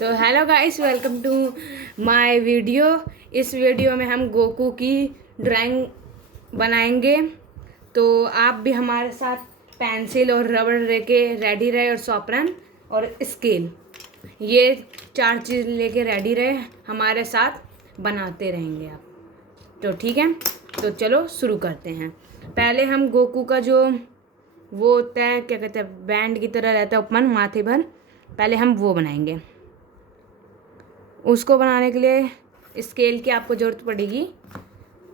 तो hello guys, welcome to my video. इस वीडियो में हम गोकू की ड्राइंग बनाएंगे। तो आप भी हमारे साथ पेंसिल और रबड़ लेके रेडी रहे, और शॉर्पनर और स्केल, ये 4 चीज़ लेके रेडी रहे, हमारे साथ बनाते रहेंगे आप। तो ठीक है, तो चलो शुरू करते हैं। पहले हम गोकू का जो वो होता है, क्या कहते हैं, बैंड की तरह रहता है उपमन माथे भर, पहले हम वो बनाएंगे। उसको बनाने के लिए स्केल की आपको ज़रूरत पड़ेगी।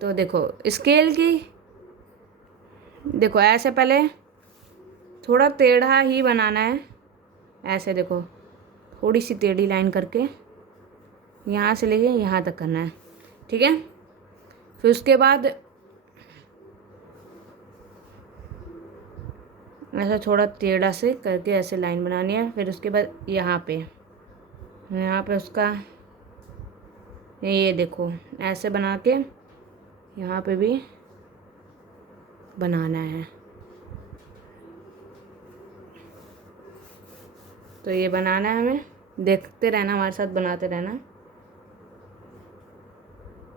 तो देखो स्केल की, देखो ऐसे पहले थोड़ा टेढ़ा ही बनाना है। ऐसे देखो, थोड़ी सी टेढ़ी लाइन करके यहाँ से लेके यहाँ तक करना है, ठीक है। फिर उसके बाद ऐसा थोड़ा टेढ़ा से करके ऐसे लाइन बनानी है। फिर उसके बाद यहाँ पे उसका ये देखो ऐसे बना के यहाँ पे भी बनाना है। तो ये बनाना है, हमें देखते रहना, हमारे साथ बनाते रहना।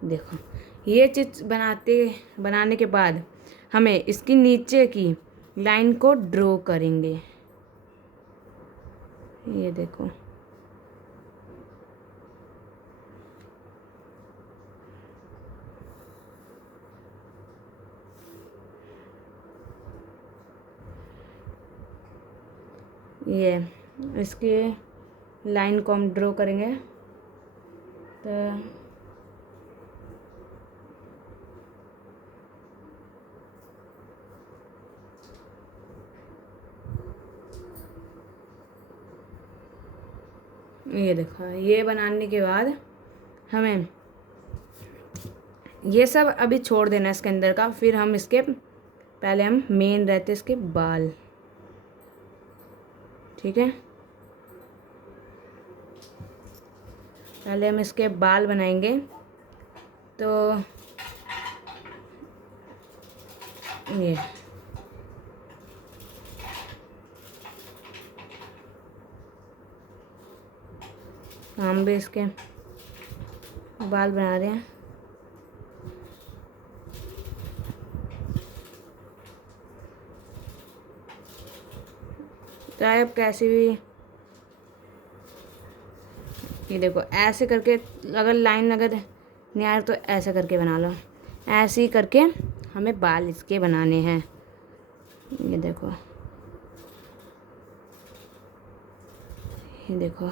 देखो ये चीज़ बनाने के बाद हमें इसकी नीचे की लाइन को ड्रॉ करेंगे। ये देखो, ये इसकी लाइन को हम ड्रॉ करेंगे। तो ये देखो, ये बनाने के बाद हमें ये सब अभी छोड़ देना है इसके अंदर का। फिर हम इसके पहले हम मेन रहते इसके बाल, ठीक है। पहले हम इसके बाल बनाएंगे। तो ये हम भी इसके बाल बना रहे हैं। चाहे आप कैसे भी, ये देखो ऐसे करके, अगर लाइन अगर नहीं आ रही तो ऐसे करके बना लो। ऐसे ही करके हमें बाल इसके बनाने हैं। ये देखो, ये देखो,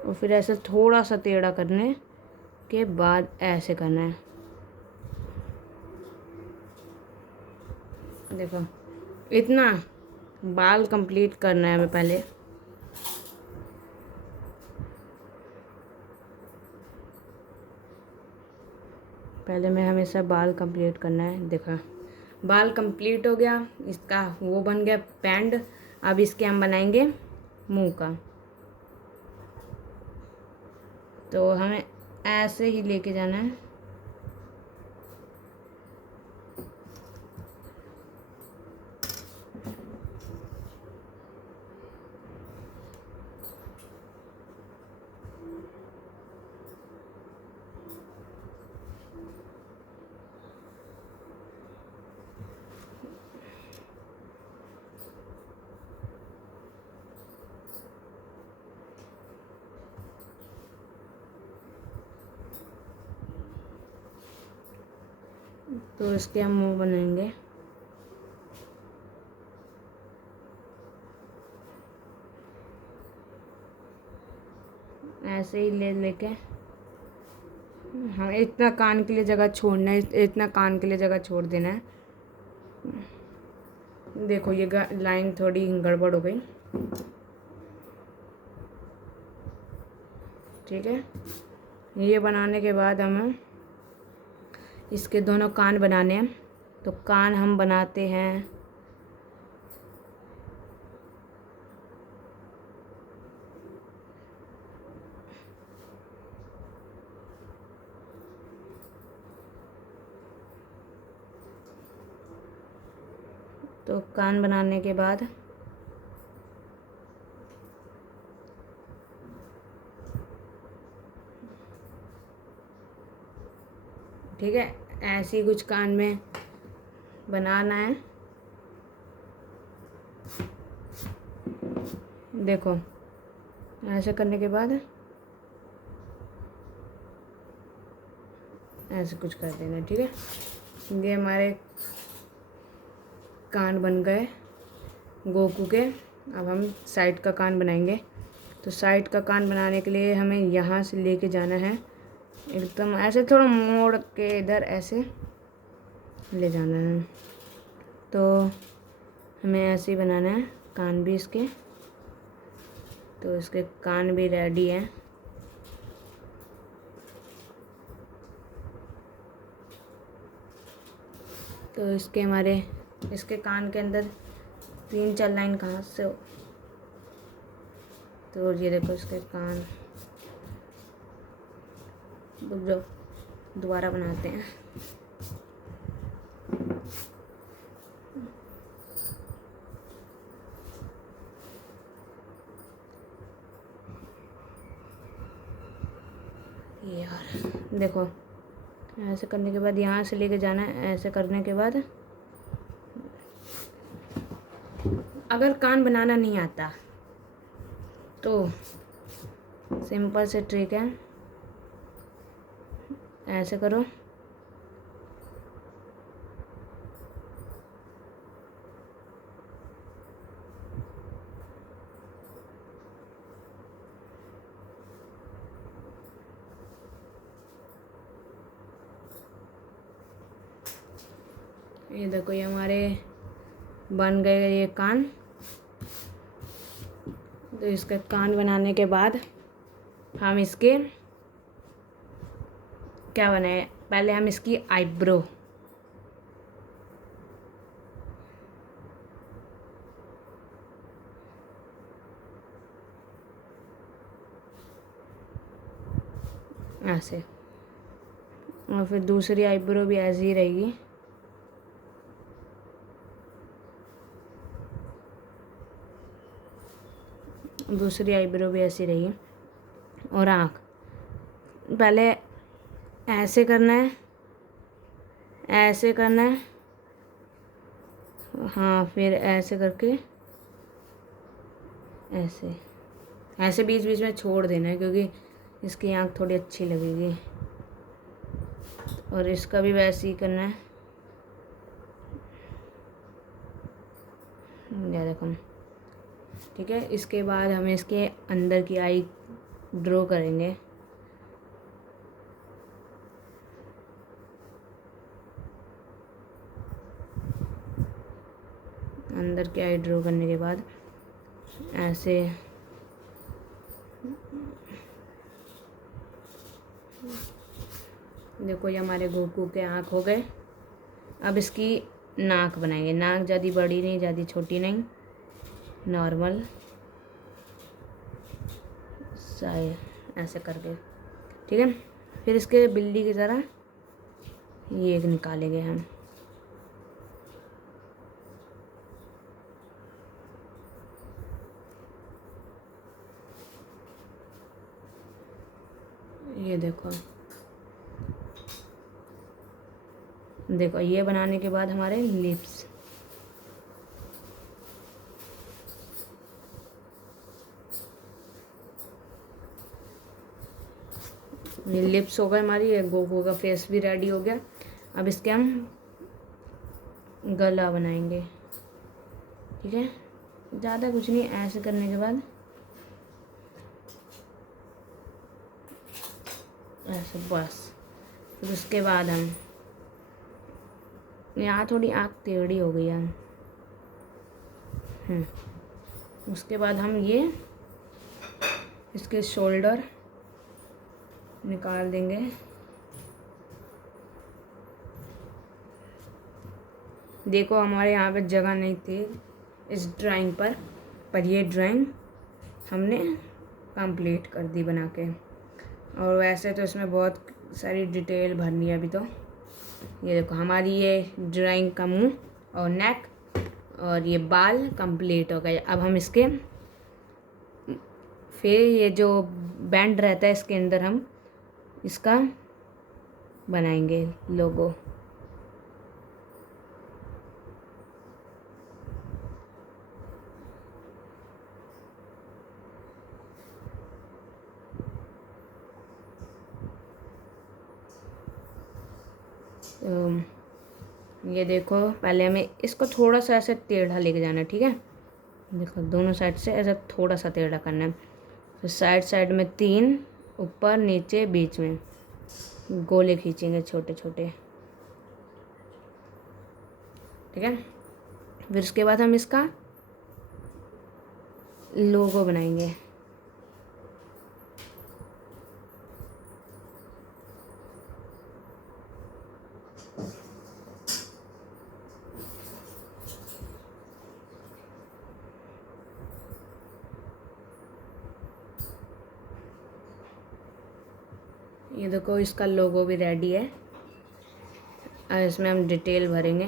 और फिर ऐसे थोड़ा सा टेढ़ा करने के बाद ऐसे करना है। देखो इतना बाल कंप्लीट करना है हमें पहले। पहले में हमेशा बाल कंप्लीट करना है। देखो बाल कंप्लीट हो गया, इसका वो बन गया बैंड। अब इसके हम बनाएंगे मुंह का। तो हमें ऐसे ही लेके जाना है। तो इसके हम मुंह बनाएंगे। ऐसे ही लेके हाँ, इतना कान के लिए जगह छोड़ना है, इतना कान के लिए जगह छोड़ देना है। देखो ये लाइन थोड़ी गड़बड़ हो गई, ठीक है। ये बनाने के बाद हमें इसके दोनों कान बनाने हैं। तो कान हम बनाते हैं तो कान बनाने के बाद ठीक है, ऐसे ही कुछ कान में बनाना है। देखो ऐसे करने के बाद ऐसे कुछ कर देना। ठीक है, ये हमारे कान बन गए गोकू के। अब हम साइड का कान बनाएंगे। तो साइड का कान बनाने के लिए हमें यहाँ से लेके जाना है, एकदम ऐसे थोड़ा मोड़ के इधर ऐसे ले जाना है। तो हमें ऐसे ही बनाना है कान भी इसके। तो इसके कान भी रेडी हैं। तो इसके कान के अंदर 3-4 लाइन कहाँ से हो। तो ये देखो इसके कान, रुक जाओ दोबारा बनाते हैं। यार देखो ऐसे करने के बाद यहाँ से लेके जाना है। ऐसे करने के बाद अगर कान बनाना नहीं आता तो सिंपल से ट्रिक है, ऐसे करो। ये देखो ये हमारे बन गए ये कान। तो इसका कान बनाने के बाद हम इसके क्या बनाए, पहले हम इसकी आईब्रो, ऐसे, और फिर दूसरी आईब्रो भी ऐसी ही रहेगी। दूसरी आईब्रो भी ऐसी रही। और आँख पहले ऐसे करना है, ऐसे करना है, हाँ, फिर ऐसे करके ऐसे ऐसे बीच बीच में छोड़ देना है, क्योंकि इसकी आँख थोड़ी अच्छी लगेगी। और इसका भी वैसे ही करना है। ज़्यादा कम, ठीक है। इसके बाद हमें इसके अंदर की आई ड्रॉ करेंगे। अंदर की आई ड्रॉ करने के बाद ऐसे देखो ये हमारे गोकू के आँख हो गए। अब इसकी नाक बनाएंगे। नाक ज़्यादा बड़ी नहीं, ज़्यादा छोटी नहीं, नॉर्मल साइज ऐसे करके, ठीक है। फिर इसके बिल्ली की तरह ये एक निकालेंगे हम। ये देखो देखो ये बनाने के बाद हमारे लिप्स, ये लिप्स हो गए हमारी। ये गोकू का फेस भी रेडी हो गया। अब इसके हम गला बनाएंगे, ठीक है। ज़्यादा कुछ नहीं, ऐसे करने के बाद ऐसे बस। फिर उसके बाद हम यहाँ थोड़ी आँख टेढ़ी हो गई है। उसके बाद हम ये इसके शोल्डर निकाल देंगे। देखो हमारे यहाँ पे जगह नहीं थी इस ड्राइंग पर ये ड्राइंग हमने कंप्लीट कर दी बना के। और वैसे तो इसमें बहुत सारी डिटेल भरनी है अभी। तो ये देखो हमारी ये ड्राइंग का मुंह और नेक और ये बाल कंप्लीट हो गए। अब हम इसके फिर ये जो बैंड रहता है इसके अंदर हम इसका बनाएंगे लोगो। तो ये देखो, पहले हमें इसको थोड़ा सा ऐसे टेढ़ा लेके जाना है, ठीक है। देखो दोनों साइड से ऐसा थोड़ा सा टेढ़ा करना है। तो साइड साइड में 3, ऊपर नीचे बीच में गोले खींचेंगे छोटे छोटे, ठीक है। फिर उसके बाद हम इसका लोगो बनाएंगे। ये देखो इसका लोगो भी रेडी है। अब इसमें हम डिटेल भरेंगे,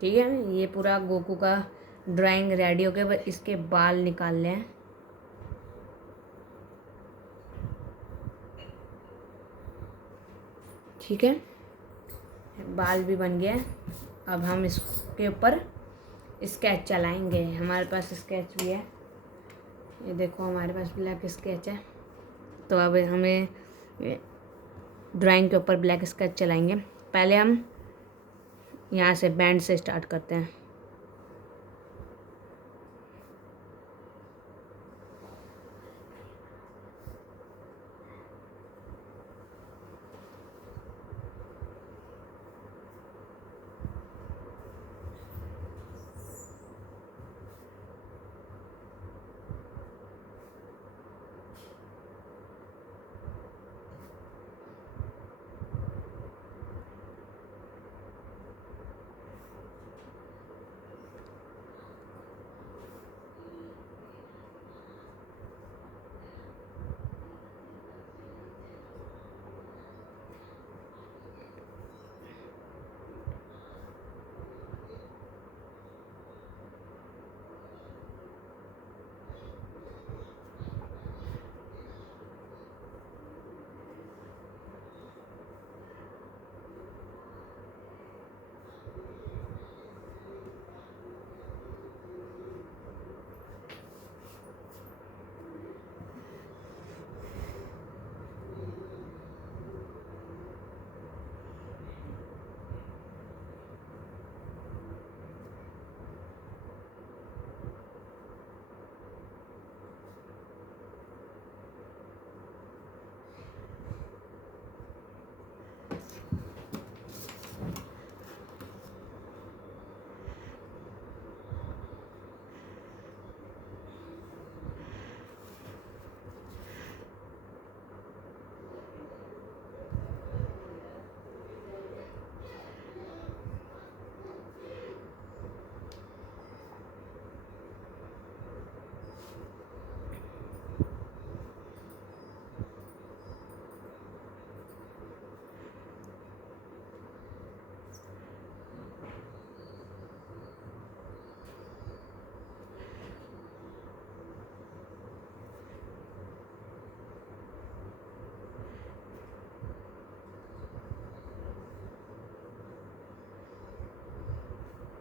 ठीक है। ये पूरा गोकू का ड्राइंग रेडी हो गया। बस इसके बाल निकालने हैं, ठीक है। बाल भी बन गया है। अब हम इसके ऊपर स्केच चलाएंगे। हमारे पास स्केच भी है, ये देखो हमारे पास ब्लैक स्केच है। तो अब हमें ड्राइंग के ऊपर ब्लैक स्केच चलाएंगे। पहले हम यहाँ से बैंड से स्टार्ट करते हैं।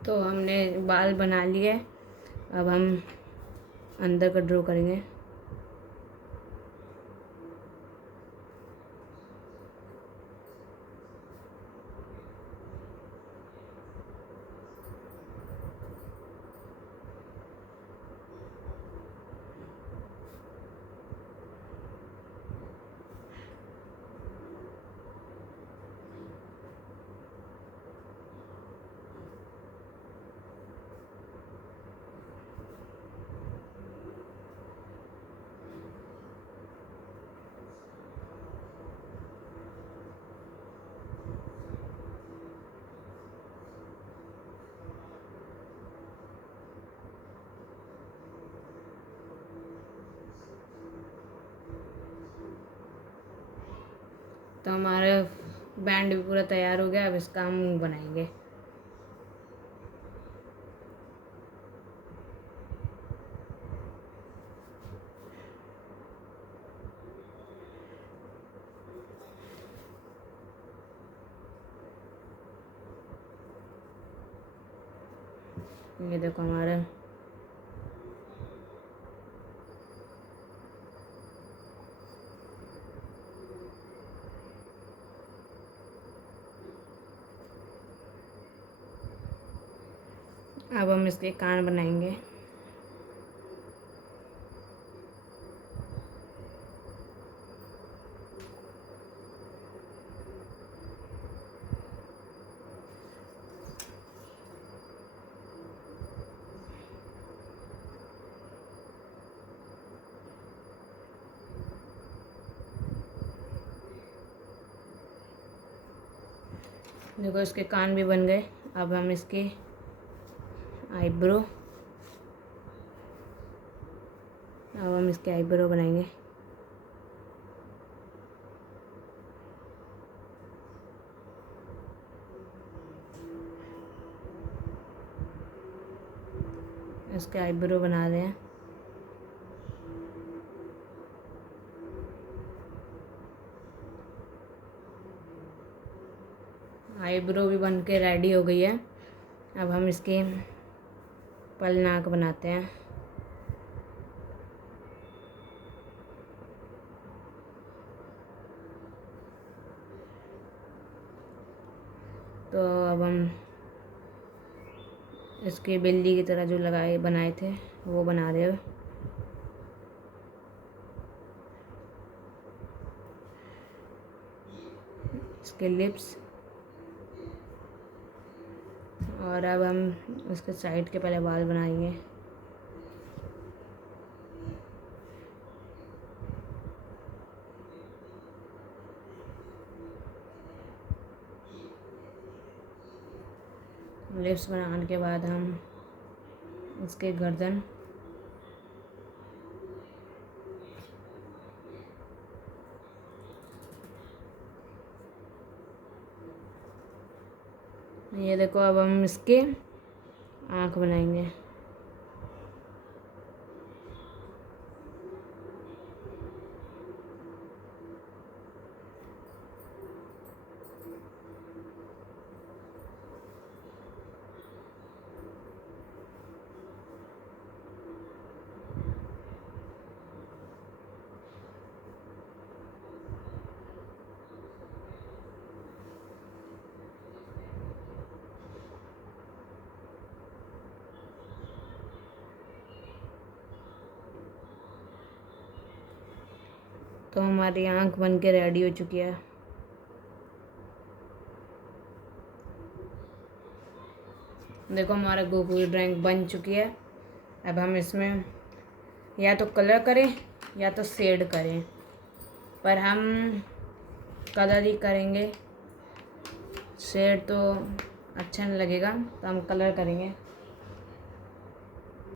तो हमने बाल बना लिए। अब हम अंदर का ड्रॉ करेंगे। तो हमारा बैंड भी पूरा तैयार हो गया। अब इसका हम मुंह बनाएंगे। ये देखो हमारा अब हम इसके कान बनाएंगे। देखो इसके कान भी बन गए। अब हम इसके आईब्रो बनाएंगे। इसके आईब्रो बना रहे हैं। आईब्रो भी बन के रेडी हो गई है। अब हम इसके पल नाक बनाते हैं। तो अब हम इसके बिल्ली की तरह जो बनाए थे वो बना रहे हो। इसके लिप्स, और अब हम इसके साइड के पहले बाल बनाएंगे। लिप्स बनाने के बाद हम इसके गर्दन, ये देखो अब हम इसके आँख बनाएंगे। तो हमारी आँख बन के रेडी हो चुकी है। देखो हमारा गोकू की ड्राइंग बन चुकी है। अब हम इसमें या तो कलर करें या तो शेड करें, पर हम कलर ही करेंगे। शेड तो अच्छा नहीं लगेगा, तो हम कलर करेंगे।